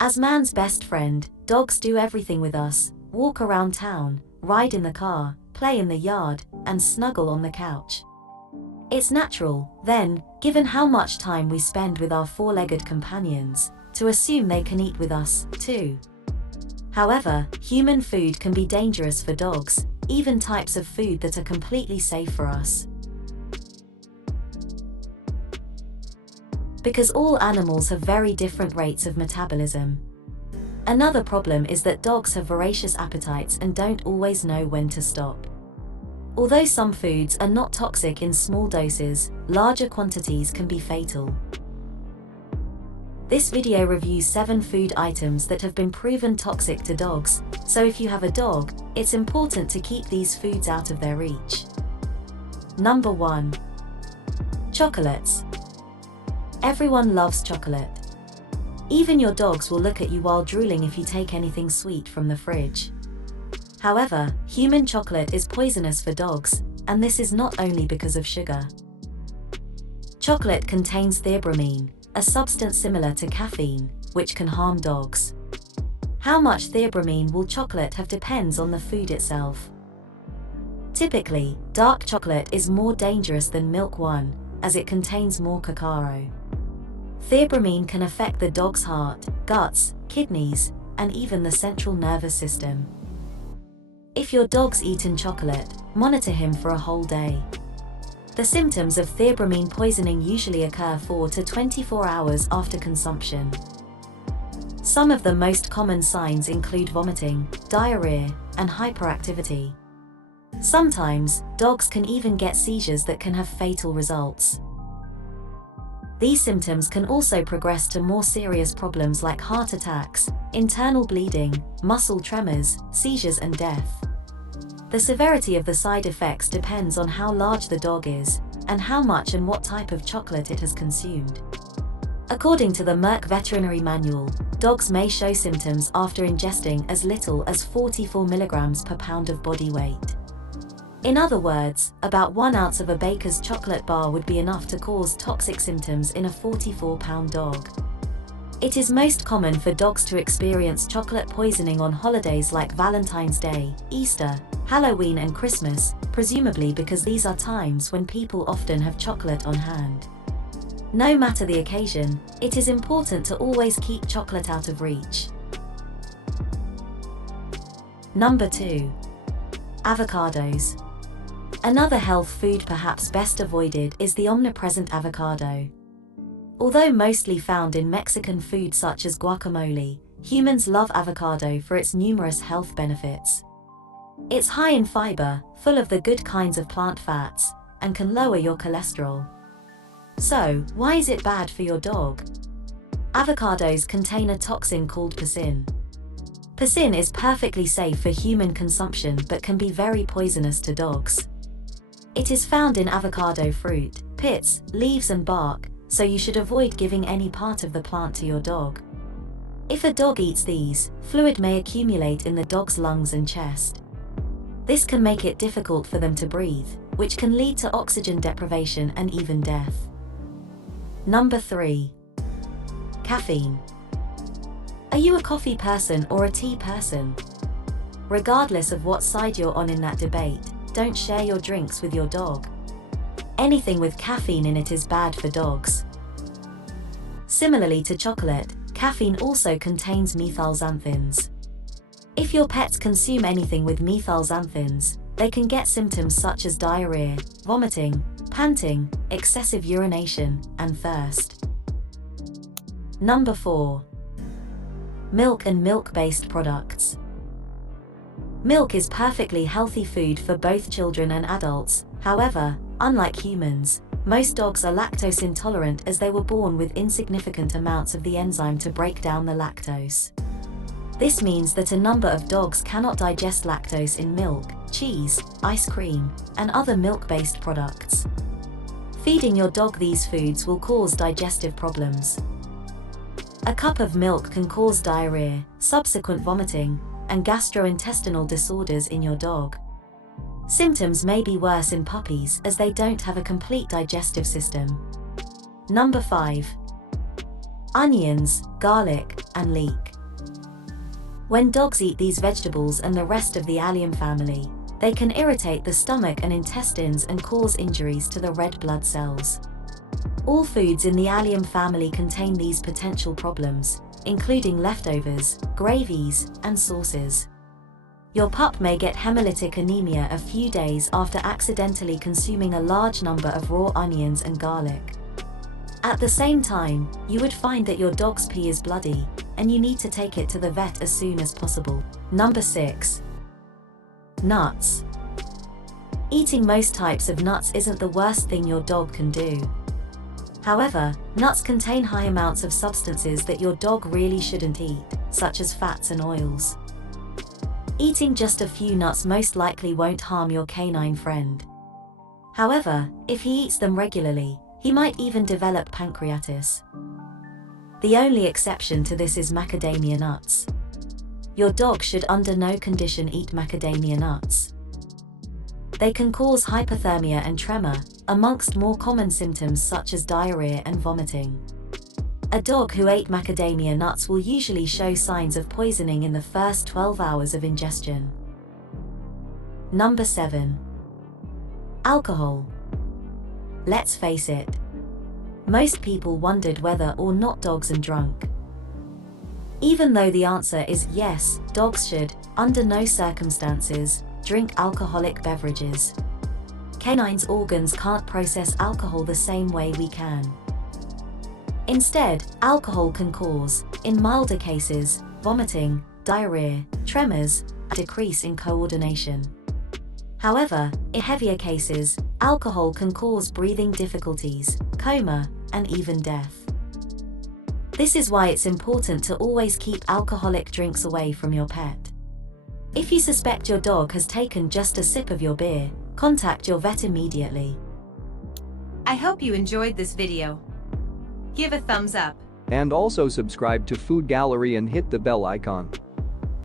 As man's best friend, dogs do everything with us: walk around town, ride in the car, play in the yard, and snuggle on the couch. It's natural, then, given how much time we spend with our four-legged companions, to assume they can eat with us, too. However, human food can be dangerous for dogs, even types of food that are completely safe for us. Because all animals have very different rates of metabolism. Another problem is that dogs have voracious appetites and don't always know when to stop. Although some foods are not toxic in small doses, larger quantities can be fatal. This video reviews 7 food items that have been proven toxic to dogs, so if you have a dog, it's important to keep these foods out of their reach. Number 1. Chocolates. Everyone loves chocolate. Even your dogs will look at you while drooling if you take anything sweet from the fridge. However, human chocolate is poisonous for dogs, and this is not only because of sugar. Chocolate contains theobromine, a substance similar to caffeine, which can harm dogs. How much theobromine will chocolate have depends on the food itself. Typically, dark chocolate is more dangerous than milk one, as it contains more cacao. Theobromine can affect the dog's heart, guts, kidneys, and even the central nervous system. If your dog's eaten chocolate, monitor him for a whole day. The symptoms of theobromine poisoning usually occur 4 to 24 hours after consumption. Some of the most common signs include vomiting, diarrhea, and hyperactivity. Sometimes, dogs can even get seizures that can have fatal results. These symptoms can also progress to more serious problems like heart attacks, internal bleeding, muscle tremors, seizures, and death. The severity of the side effects depends on how large the dog is, and how much and what type of chocolate it has consumed. According to the Merck Veterinary Manual, dogs may show symptoms after ingesting as little as 44 mg per pound of body weight. In other words, about 1 ounce of a baker's chocolate bar would be enough to cause toxic symptoms in a 44-pound dog. It is most common for dogs to experience chocolate poisoning on holidays like Valentine's Day, Easter, Halloween, and Christmas, presumably because these are times when people often have chocolate on hand. No matter the occasion, it is important to always keep chocolate out of reach. Number 2. Avocados. Another health food perhaps best avoided is the omnipresent avocado. Although mostly found in Mexican food such as guacamole, humans love avocado for its numerous health benefits. It's high in fiber, full of the good kinds of plant fats, and can lower your cholesterol. So, why is it bad for your dog? Avocados contain a toxin called pecin. Pecin is perfectly safe for human consumption but can be very poisonous to dogs. It is found in avocado fruit, pits, leaves, and bark, so you should avoid giving any part of the plant to your dog. If a dog eats these, fluid may accumulate in the dog's lungs and chest. This can make it difficult for them to breathe, which can lead to oxygen deprivation and even death. Number 3. Caffeine. Are you a coffee person or a tea person? Regardless of what side you're on in that debate, don't share your drinks with your dog. Anything with caffeine in it is bad for dogs. Similarly to chocolate, caffeine also contains methylxanthines. If your pets consume anything with methylxanthines, they can get symptoms such as diarrhea, vomiting, panting, excessive urination, and thirst. Number 4. Milk and milk-based products. Milk is perfectly healthy food for both children and adults. However, unlike humans, most dogs are lactose intolerant as they were born with insignificant amounts of the enzyme to break down the lactose. This means that a number of dogs cannot digest lactose in milk, cheese, ice cream, and other milk-based products. Feeding your dog these foods will cause digestive problems. A cup of milk can cause diarrhea, subsequent vomiting, and gastrointestinal disorders in your dog. Symptoms may be worse in puppies as they don't have a complete digestive system. Number 5. onions, garlic, and leek. When dogs eat these vegetables and the rest of the allium family, they can irritate the stomach and intestines and cause injuries to the red blood cells. All foods in the allium family contain these potential problems, including leftovers, gravies, and sauces. Your pup may get hemolytic anemia a few days after accidentally consuming a large number of raw onions and garlic. At the same time, you would find that your dog's pee is bloody, and you need to take it to the vet as soon as possible. Number 6. Nuts. Eating most types of nuts isn't the worst thing your dog can do. However, nuts contain high amounts of substances that your dog really shouldn't eat, such as fats and oils. Eating just a few nuts most likely won't harm your canine friend. However, if he eats them regularly, he might even develop pancreatitis. The only exception to this is macadamia nuts. Your dog should under no condition eat macadamia nuts. They can cause hypothermia and tremor, amongst more common symptoms such as diarrhea and vomiting. A dog who ate macadamia nuts will usually show signs of poisoning in the first 12 hours of ingestion. Number 7. Alcohol. Let's face it. Most people wondered whether or not dogs are drunk. Even though the answer is yes, dogs should, under no circumstances, drink alcoholic beverages. Canines' organs can't process alcohol the same way we can. Instead, alcohol can cause, in milder cases, vomiting, diarrhea, tremors, and a decrease in coordination. However, in heavier cases, alcohol can cause breathing difficulties, coma, and even death. This is why it's important to always keep alcoholic drinks away from your pet. If you suspect your dog has taken just a sip of your beer, contact your vet immediately. I hope you enjoyed this video. Give a thumbs up. And also subscribe to Food Gallery and hit the bell icon.